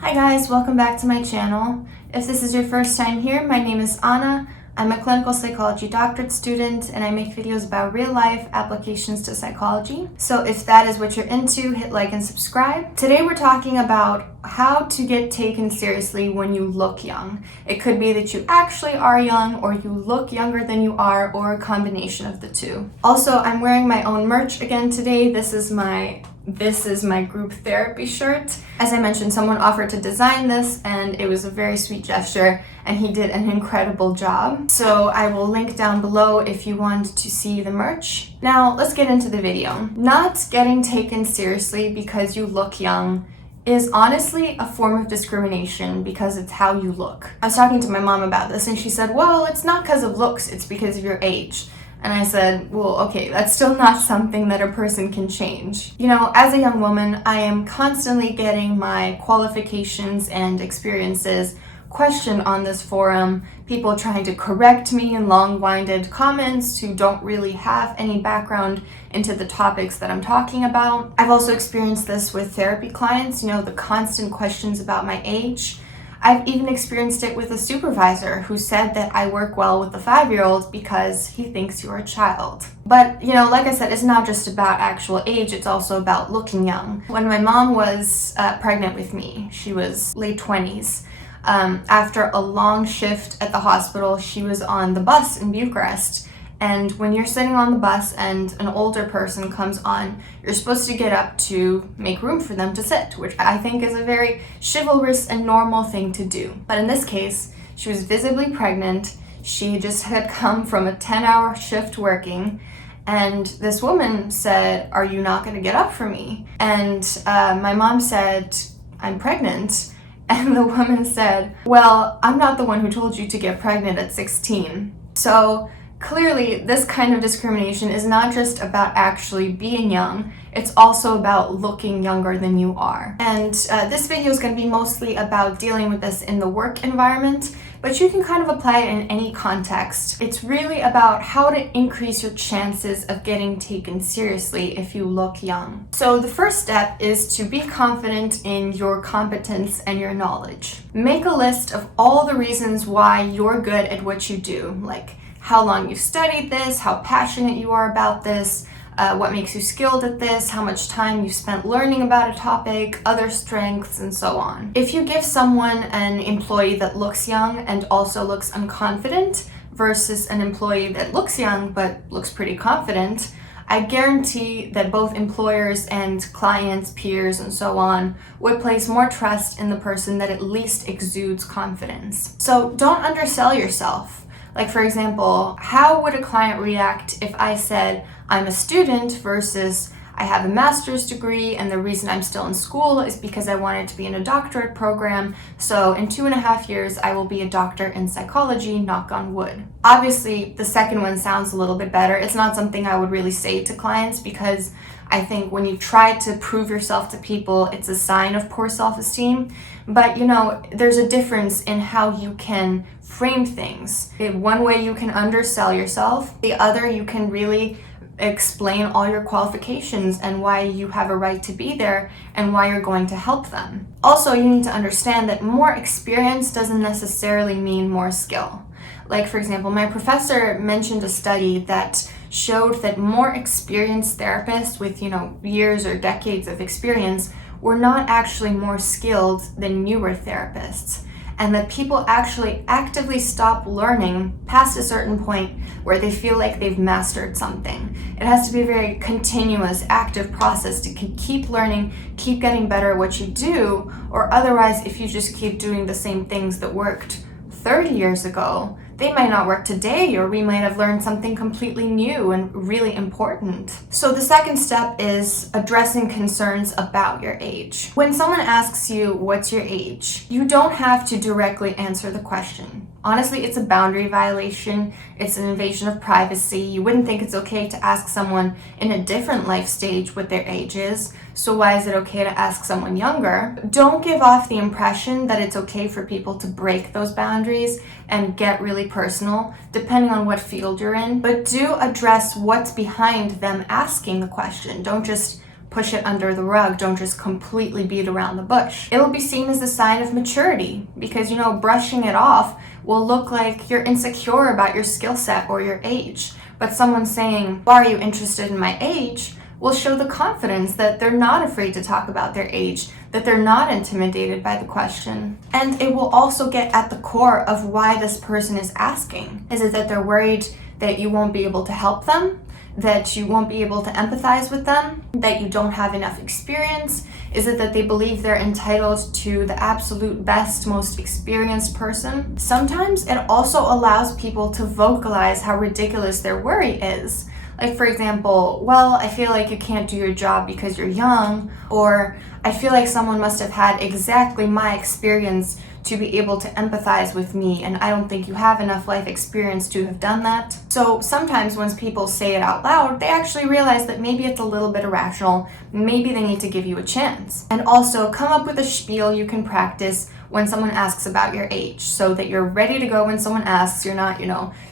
Hi guys, welcome back to my channel. If this is your first time here, my name is Anna. I'm a clinical psychology doctorate student and I make videos about real life applications to psychology. So if that is what you're into, hit like and subscribe. Today we're talking about how to get taken seriously when you look young. It could be that you actually are young or you look younger than you are, or a combination of the two. Also, I'm wearing my own merch again today. This is my group therapy shirt. As I mentioned, someone offered to design this and it was a very sweet gesture and he did an incredible job. So I will link down below if you want to see the merch. Now let's get into the video. Not getting taken seriously because you look young is honestly a form of discrimination because it's how you look. I was talking to my mom about this and she said, well, it's not because of looks, it's because of your age. And I said, well, okay, that's still not something that a person can change. You know, as a young woman, I am constantly getting my qualifications and experiences questioned on this forum, people trying to correct me in long-winded comments who don't really have any background into the topics that I'm talking about. I've also experienced this with therapy clients, the constant questions about my age. I've even experienced it with a supervisor who said that I work well with the 5-year-old because he thinks you're a child. But, like I said, it's not just about actual age, it's also about looking young. When my mom was pregnant with me, she was late 20s. After a long shift at the hospital, she was on the bus in Bucharest. And when you're sitting on the bus and an older person comes on, you're supposed to get up to make room for them to sit, which I think is a very chivalrous and normal thing to do. But in this case, she was visibly pregnant. She just had come from a 10-hour shift working. And this woman said, "Are you not going to get up for me?" And my mom said, "I'm pregnant." And the woman said, "Well, I'm not the one who told you to get pregnant at 16. So clearly, this kind of discrimination is not just about actually being young, it's also about looking younger than you are. And this video is going to be mostly about dealing with this in the work environment, but you can kind of apply it in any context. It's really about how to increase your chances of getting taken seriously if you look young. So the first step is to be confident in your competence and your knowledge. Make a list of all the reasons why you're good at what you do, like how long you've studied this, how passionate you are about this, what makes you skilled at this, how much time you've spent learning about a topic, other strengths, and so on. If you give someone an employee that looks young and also looks unconfident versus an employee that looks young but looks pretty confident, I guarantee that both employers and clients, peers, and so on would place more trust in the person that at least exudes confidence. So don't undersell yourself. Like, for example, how would a client react if I said I'm a student versus I have a master's degree and the reason I'm still in school is because I wanted to be in a doctorate program, so in 2.5 years I will be a doctor in psychology, knock on wood. Obviously, the second one sounds a little bit better. It's not something I would really say to clients because I think when you try to prove yourself to people, it's a sign of poor self-esteem. But there's a difference in how you can frame things. One way you can undersell yourself, the other you can really explain all your qualifications and why you have a right to be there and why you're going to help them. Also, you need to understand that more experience doesn't necessarily mean more skill. Like, for example, my professor mentioned a study that showed that more experienced therapists with, years or decades of experience were not actually more skilled than newer therapists, and that people actually actively stop learning past a certain point where they feel like they've mastered something. It has to be a very continuous, active process to keep learning, keep getting better at what you do, or otherwise, if you just keep doing the same things that worked 30 years ago, they might not work today, or we might have learned something completely new and really important. So the second step is addressing concerns about your age. When someone asks you, what's your age? You don't have to directly answer the question. Honestly, it's a boundary violation. It's an invasion of privacy. You wouldn't think it's okay to ask someone in a different life stage what their age is. So why is it okay to ask someone younger? Don't give off the impression that it's okay for people to break those boundaries and get really personal, depending on what field you're in. But do address what's behind them asking the question. Don't just push it under the rug. Don't just completely beat around the bush. It'll be seen as a sign of maturity because, brushing it off will look like you're insecure about your skill set or your age. But someone saying, why are you interested in my age, will show the confidence that they're not afraid to talk about their age, that they're not intimidated by the question. And it will also get at the core of why this person is asking. Is it that they're worried that you won't be able to help them? That you won't be able to empathize with them? That you don't have enough experience? Is it that they believe they're entitled to the absolute best, most experienced person? Sometimes it also allows people to vocalize how ridiculous their worry is. Like, for example, well, I feel like you can't do your job because you're young, or I feel like someone must have had exactly my experience to be able to empathize with me, and I don't think you have enough life experience to have done that. So sometimes when people say it out loud, they actually realize that maybe it's a little bit irrational, maybe they need to give you a chance. And also come up with a spiel you can practice when someone asks about your age, so that you're ready to go when someone asks. You're not,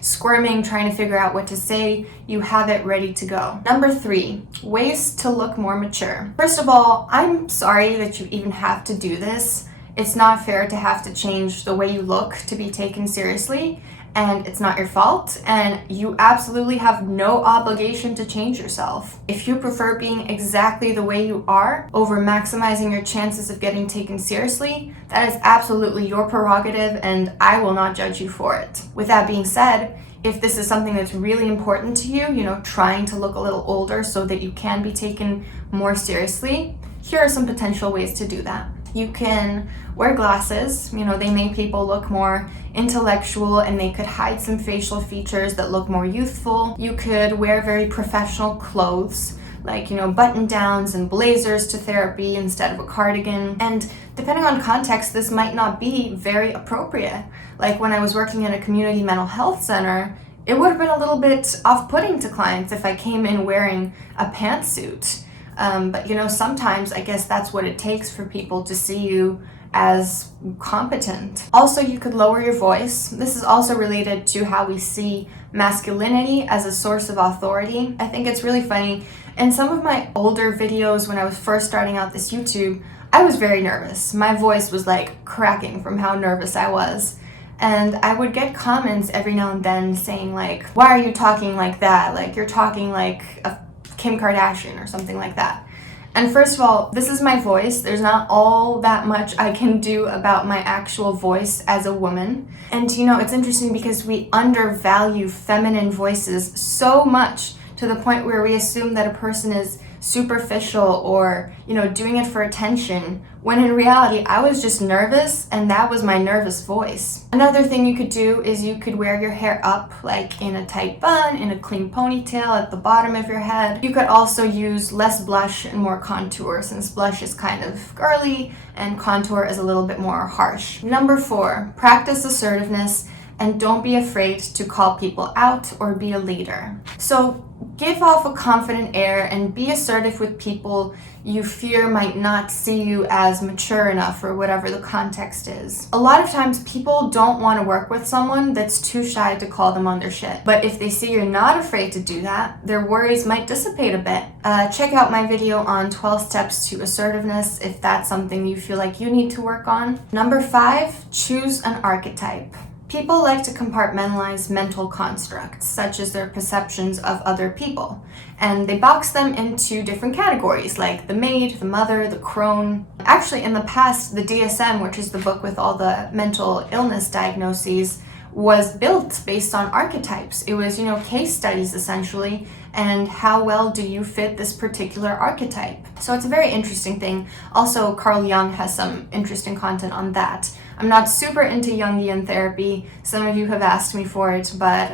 squirming, trying to figure out what to say. You have it ready to go. Number 3, ways to look more mature. First of all, I'm sorry that you even have to do this. It's not fair to have to change the way you look to be taken seriously, and it's not your fault, and you absolutely have no obligation to change yourself. If you prefer being exactly the way you are over maximizing your chances of getting taken seriously, that is absolutely your prerogative, and I will not judge you for it. With that being said, if this is something that's really important to you, trying to look a little older so that you can be taken more seriously, here are some potential ways to do that. You can wear glasses. They make people look more intellectual, and they could hide some facial features that look more youthful. You could wear very professional clothes, like, button downs and blazers to therapy instead of a cardigan. And depending on context, this might not be very appropriate. Like when I was working in a community mental health center, it would have been a little bit off-putting to clients if I came in wearing a pantsuit. But sometimes I guess that's what it takes for people to see you as competent. Also, you could lower your voice. This is also related to how we see masculinity as a source of authority. I think it's really funny. In some of my older videos when I was first starting out this YouTube, I was very nervous. My voice was like cracking from how nervous I was. And I would get comments every now and then saying like, why are you talking like that? Like you're talking like a Kim Kardashian or something like that. And first of all, this is my voice. There's not all that much I can do about my actual voice as a woman. And it's interesting because we undervalue feminine voices so much to the point where we assume that a person is superficial or, doing it for attention, when in reality, I was just nervous and that was my nervous voice. Another thing you could do is you could wear your hair up, like in a tight bun, in a clean ponytail at the bottom of your head. You could also use less blush and more contour, since blush is kind of girly and contour is a little bit more harsh. Number 4, practice assertiveness and don't be afraid to call people out or be a leader. So give off a confident air and be assertive with people you fear might not see you as mature enough, or whatever the context is. A lot of times people don't want to work with someone that's too shy to call them on their shit. But if they see you're not afraid to do that, their worries might dissipate a bit. Check out my video on 12 steps to assertiveness if that's something you feel like you need to work on. Number 5, choose an archetype. People like to compartmentalize mental constructs, such as their perceptions of other people, and they box them into different categories, like the maid, the mother, the crone. Actually, in the past, the DSM, which is the book with all the mental illness diagnoses, was built based on archetypes. It was, case studies essentially, and how well do you fit this particular archetype? So it's a very interesting thing. Also, Carl Jung has some interesting content on that. I'm not super into Jungian therapy. Some of you have asked me for it, but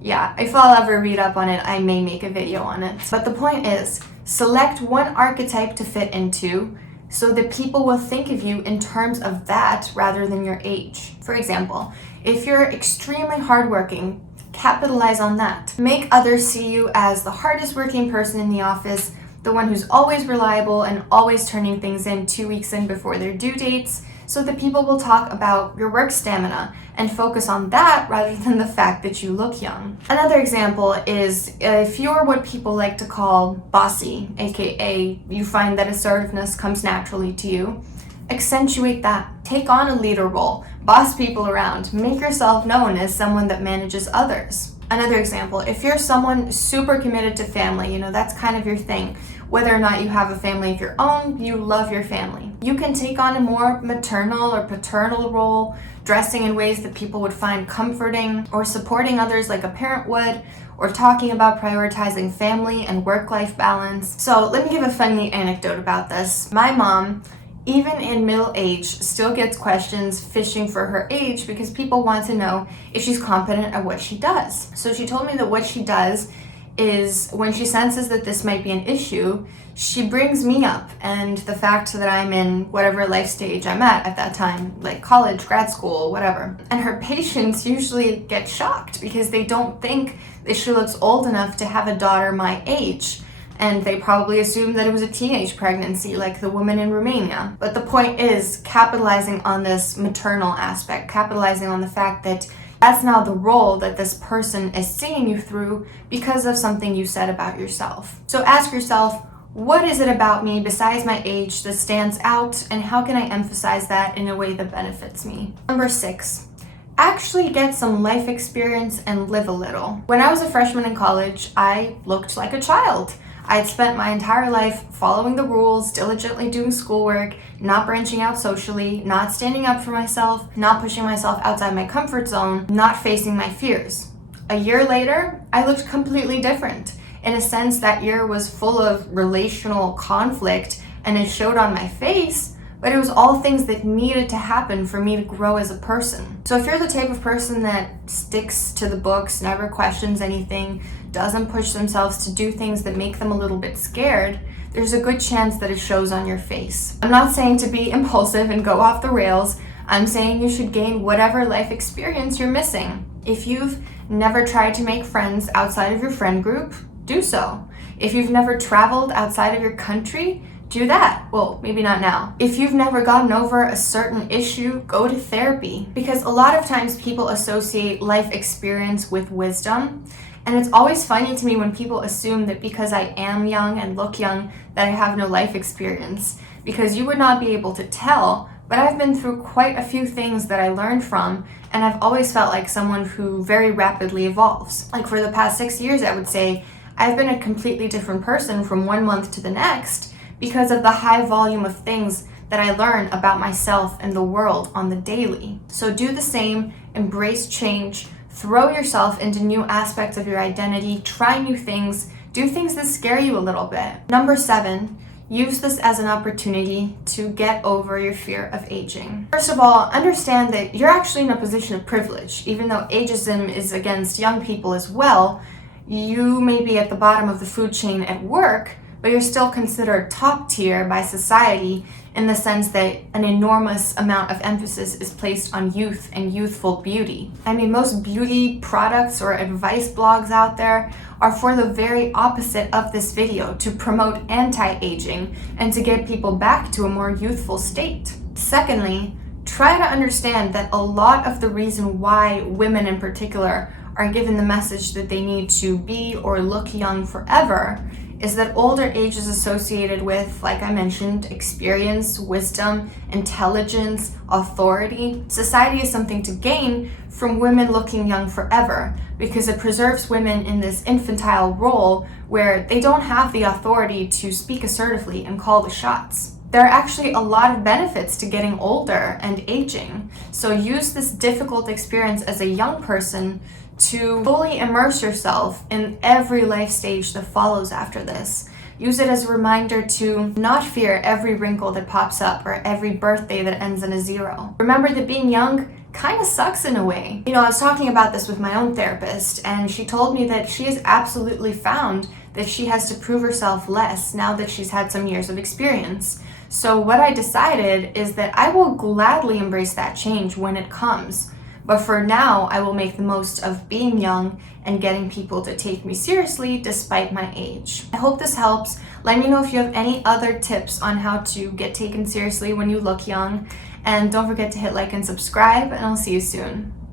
if I'll ever read up on it, I may make a video on it. But the point is, select one archetype to fit into so that people will think of you in terms of that rather than your age. For example, if you're extremely hardworking, capitalize on that. Make others see you as the hardest working person in the office, the one who's always reliable and always turning things in 2 weeks in before their due dates, so that people will talk about your work stamina and focus on that rather than the fact that you look young. Another example is if you're what people like to call bossy, aka you find that assertiveness comes naturally to you, accentuate that. Take on a leader role, boss people around, make yourself known as someone that manages others. Another example, if you're someone super committed to family, that's kind of your thing. Whether or not you have a family of your own, you love your family. You can take on a more maternal or paternal role, dressing in ways that people would find comforting, or supporting others like a parent would, or talking about prioritizing family and work-life balance. So let me give a funny anecdote about this. My mom, even in middle age, still gets questions fishing for her age because people want to know if she's competent at what she does. So she told me that what she does is when she senses that this might be an issue, she brings me up and the fact that I'm in whatever life stage I'm at that time, like college, grad school, whatever. And her patients usually get shocked because they don't think that she looks old enough to have a daughter my age. And they probably assume that it was a teenage pregnancy, like the woman in Romania. But the point is capitalizing on this maternal aspect, capitalizing on the fact that that's now the role that this person is seeing you through because of something you said about yourself. So ask yourself, what is it about me besides my age that stands out, and how can I emphasize that in a way that benefits me? Number 6, actually get some life experience and live a little. When I was a freshman in college, I looked like a child. I'd spent my entire life following the rules, diligently doing schoolwork, not branching out socially, not standing up for myself, not pushing myself outside my comfort zone, not facing my fears. A year later, I looked completely different. In a sense, that year was full of relational conflict and it showed on my face, but it was all things that needed to happen for me to grow as a person. So if you're the type of person that sticks to the books, never questions anything, doesn't push themselves to do things that make them a little bit scared, there's a good chance that it shows on your face. I'm not saying to be impulsive and go off the rails. I'm saying you should gain whatever life experience you're missing. If you've never tried to make friends outside of your friend group, do so. If you've never traveled outside of your country, do that. Well, maybe not now. If you've never gotten over a certain issue, go to therapy. Because a lot of times people associate life experience with wisdom. And it's always funny to me when people assume that because I am young and look young, that I have no life experience. Because you would not be able to tell, but I've been through quite a few things that I learned from, and I've always felt like someone who very rapidly evolves. Like for the past 6 years, I would say, I've been a completely different person from 1 month to the next because of the high volume of things that I learn about myself and the world on the daily. So do the same, embrace change, throw yourself into new aspects of your identity, try new things, do things that scare you a little bit. Number 7, use this as an opportunity to get over your fear of aging. First of all, understand that you're actually in a position of privilege. Even though ageism is against young people as well, you may be at the bottom of the food chain at work, but you're still considered top tier by society in the sense that an enormous amount of emphasis is placed on youth and youthful beauty. I mean, most beauty products or advice blogs out there are for the very opposite of this video, to promote anti-aging and to get people back to a more youthful state. Secondly, try to understand that a lot of the reason why women in particular are given the message that they need to be or look young forever is that older age is associated with, like I mentioned, experience, wisdom, intelligence, authority. Society is something to gain from women looking young forever because it preserves women in this infantile role where they don't have the authority to speak assertively and call the shots. There are actually a lot of benefits to getting older and aging. So use this difficult experience as a young person to fully immerse yourself in every life stage that follows after this. Use it as a reminder to not fear every wrinkle that pops up or every birthday that ends in a 0. Remember that being young kind of sucks in a way. I was talking about this with my own therapist, and she told me that she has absolutely found that she has to prove herself less now that she's had some years of experience. So what I decided is that I will gladly embrace that change when it comes. But for now, I will make the most of being young and getting people to take me seriously despite my age. I hope this helps. Let me know if you have any other tips on how to get taken seriously when you look young. And don't forget to hit like and subscribe, and I'll see you soon.